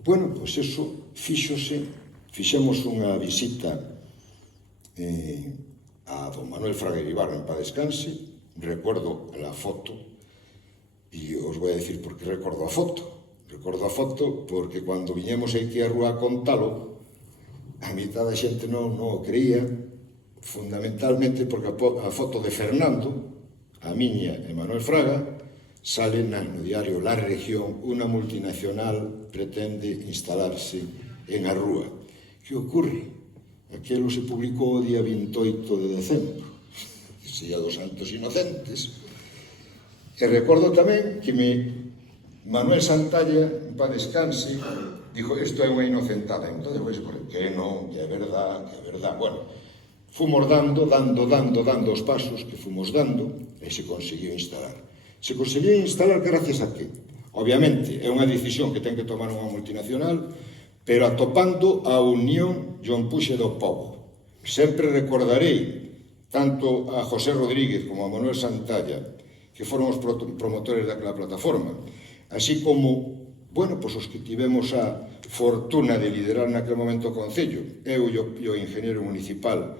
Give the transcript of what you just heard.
Bueno, pois eso fixemos unha visita a don Manuel Fraga Iribarren, en paz descanse. Recuerdo a foto, e os vou a decir por que recordo a foto. Recordo a foto porque cando viñemos aquí a rúa a contalo, a mitad da xente non o creía, fundamentalmente porque a foto de Fernando, a miña e Manuel Fraga, sale no diario La Región. Unha multinacional pretende instalarse en a rúa. Que ocorre? Aquelo se publicou o día 28 de decembro, Día dos Santos Inocentes. E recordo tamén que Manuel Santalla, en paz descanse, dixo, isto é unha inocentada. Entón, que non, que é verdad, que é verdad. Bueno, fomos dando os pasos que fomos dando e se conseguiu instalar. Se conseguiu instalar gracias a que? Obviamente, é unha decisión que ten que tomar unha multinacional, pero atopando a unión e o empuxe do povo. Sempre recordarei tanto a José Rodríguez como a Manuel Santalla, que foron os promotores daquela plataforma, así como, bueno, pois os que tivemos a fortuna de liderar naquele momento o Concello, eu e o ingeniero municipal,